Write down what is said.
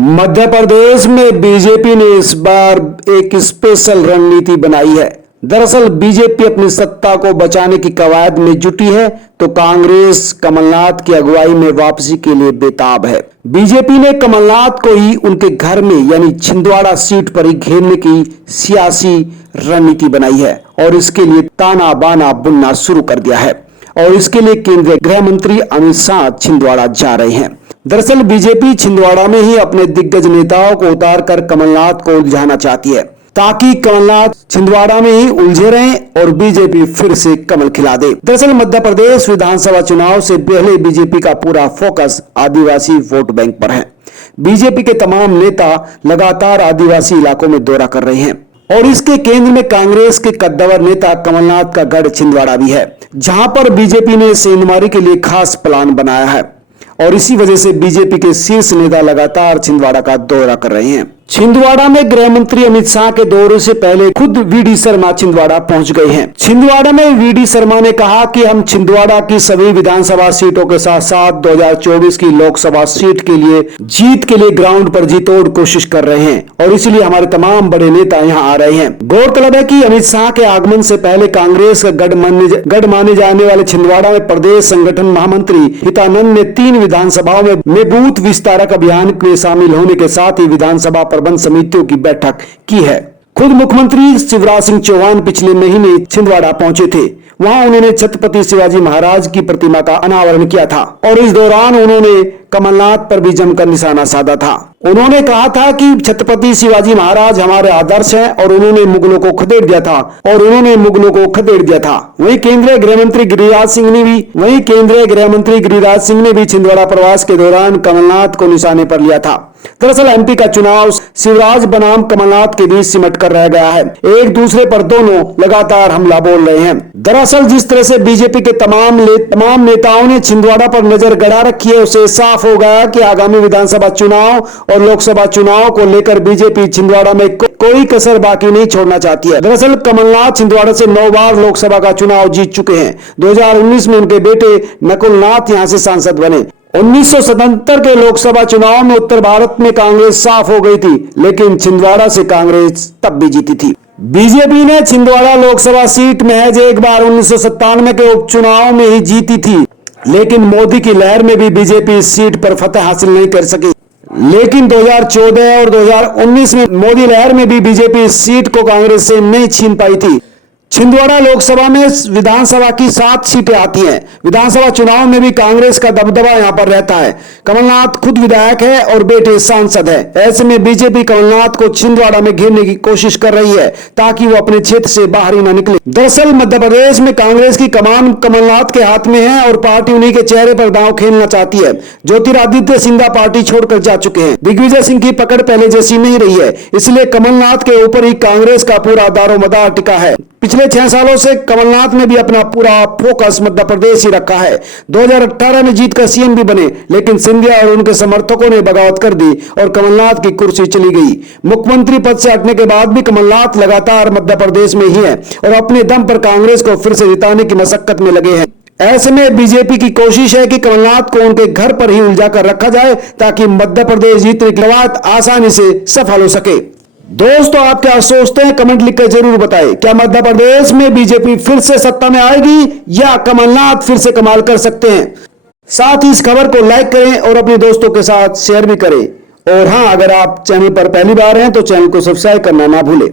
मध्य प्रदेश में बीजेपी ने इस बार एक स्पेशल रणनीति बनाई है। दरअसल बीजेपी अपनी सत्ता को बचाने की कवायद में जुटी है तो कांग्रेस कमलनाथ की अगुवाई में वापसी के लिए बेताब है। बीजेपी ने कमलनाथ को ही उनके घर में यानी छिंदवाड़ा सीट पर ही घेरने की सियासी रणनीति बनाई है और इसके लिए ताना बाना बुनना शुरू कर दिया है और इसके लिए केंद्रीय गृह मंत्री अमित शाह छिंदवाड़ा जा रहे हैं। दरअसल बीजेपी छिंदवाड़ा में ही अपने दिग्गज नेताओं को उतारकर कमलनाथ को उलझाना चाहती है ताकि कमलनाथ छिंदवाड़ा में ही उलझे रहें और बीजेपी फिर से कमल खिला दे। दरअसल मध्य प्रदेश विधानसभा चुनाव से पहले बीजेपी का पूरा फोकस आदिवासी वोट बैंक पर है। बीजेपी के तमाम नेता लगातार आदिवासी इलाकों में दौरा कर रहे हैं और इसके केंद्र में कांग्रेस के कद्दावर नेता कमलनाथ का गढ़ छिंदवाड़ा भी है, जहां पर बीजेपी ने सेंधमारी के लिए खास प्लान बनाया है और इसी वजह से बीजेपी के शीर्ष नेता लगातार छिंदवाड़ा का दौरा कर रहे हैं। छिंदवाड़ा में गृह मंत्री अमित शाह के दौरे से पहले खुद वीडी शर्मा छिंदवाड़ा पहुंच गए हैं। छिंदवाड़ा में वीडी शर्मा ने कहा कि हम छिंदवाड़ा की सभी विधानसभा सीटों के साथ साथ 2024 की लोकसभा सीट के लिए जीत के लिए ग्राउंड पर जी तोड़ कोशिश कर रहे हैं और इसलिए हमारे तमाम बड़े नेता यहां आ रहे हैं। गौरतलब है कि अमित शाह के आगमन से पहले कांग्रेस का गढ़ माने जाने वाले छिंदवाड़ा में प्रदेश संगठन महामंत्री हितानंद ने 3 विधानसभाओं में बूथ विस्तारक अभियान में शामिल होने के साथ ही विधानसभा प्रबंध समितियों की बैठक की है। खुद मुख्यमंत्री शिवराज सिंह चौहान पिछले महीने छिंदवाड़ा पहुंचे थे। वहां उन्होंने छत्रपति शिवाजी महाराज की प्रतिमा का अनावरण किया था और इस दौरान उन्होंने कमलनाथ पर भी जमकर निशाना साधा था। उन्होंने कहा था कि छत्रपति शिवाजी महाराज हमारे आदर्श हैं और उन्होंने मुगलों को खदेड़ दिया था वहीं केंद्रीय गृहमंत्री गिरिराज सिंह ने भी छिंदवाड़ा प्रवास के दौरान कमलनाथ को निशाने पर लिया था। दरअसल एमपी का चुनाव शिवराज बनाम कमलनाथ के बीच सिमट कर रह गया है। एक दूसरे पर दोनों लगातार हमला बोल रहे हैं। दरअसल जिस तरह से बीजेपी के तमाम नेताओं ने छिंदवाड़ा पर नजर गड़ा रखी है, उसे साफ हो गया कि आगामी विधानसभा चुनाव और लोकसभा चुनाव को लेकर बीजेपी छिंदवाड़ा में कोई कसर बाकी नहीं छोड़ना चाहती है। दरअसल कमलनाथ छिंदवाड़ा से 9 बार लोकसभा का चुनाव जीत चुके हैं। 2019 में उनके बेटे नकुलनाथ यहां से सांसद बने। 1977 के लोकसभा चुनाव में उत्तर भारत में कांग्रेस साफ हो गई थी, लेकिन छिंदवाड़ा से कांग्रेस तब भी जीती थी। बीजेपी ने छिंदवाड़ा लोकसभा सीट महज एक बार 1997 के उपचुनाव में ही जीती थी, लेकिन मोदी की लहर में भी बीजेपी इस सीट पर फतह हासिल नहीं कर सकी। लेकिन 2014 और 2019 में मोदी लहर में भी बीजेपी इस सीट को कांग्रेस से नहीं छीन पाई थी। छिंदवाड़ा लोकसभा में विधानसभा की 7 सीटें आती हैं। विधानसभा चुनाव में भी कांग्रेस का दबदबा यहां पर रहता है। कमलनाथ खुद विधायक है और बेटे सांसद है। ऐसे में बीजेपी कमलनाथ को छिंदवाड़ा में घेरने की कोशिश कर रही है ताकि वो अपने क्षेत्र से बाहर ही न निकले। दरअसल मध्य प्रदेश में कांग्रेस की कमान कमलनाथ के हाथ में है और पार्टी उन्हीं के चेहरे पर दांव खेलना चाहती है। ज्योतिरादित्य सिंधिया पार्टी छोड़कर जा चुके हैं। दिग्विजय सिंह की पकड़ पहले जैसी नहीं रही है, इसलिए कमलनाथ के ऊपर ही कांग्रेस का पूरा दारोमदार टिका है। पिछले 6 सालों से कमलनाथ ने भी अपना पूरा फोकस मध्य प्रदेश ही रखा है। 2018 में जीतकर सीएम भी बने, लेकिन सिंधिया और उनके समर्थकों ने बगावत कर दी और कमलनाथ की कुर्सी चली गई। मुख्यमंत्री पद से हटने के बाद भी कमलनाथ लगातार मध्य प्रदेश में ही है और अपने दम पर कांग्रेस को फिर से जिताने की मशक्कत में लगे हैं। ऐसे में बीजेपी की कोशिश है कि कमलनाथ को उनके घर पर ही उलझा कर रखा जाए ताकि मध्य प्रदेश जीतने की कवायद आसानी से सफल हो सके। दोस्तों, आप क्या सोचते हैं? कमेंट लिखकर जरूर बताएं। क्या मध्य प्रदेश में बीजेपी फिर से सत्ता में आएगी या कमलनाथ फिर से कमाल कर सकते हैं? साथ ही इस खबर को लाइक करें और अपने दोस्तों के साथ शेयर भी करें। और हां, अगर आप चैनल पर पहली बार हैं तो चैनल को सब्सक्राइब करना ना भूलें।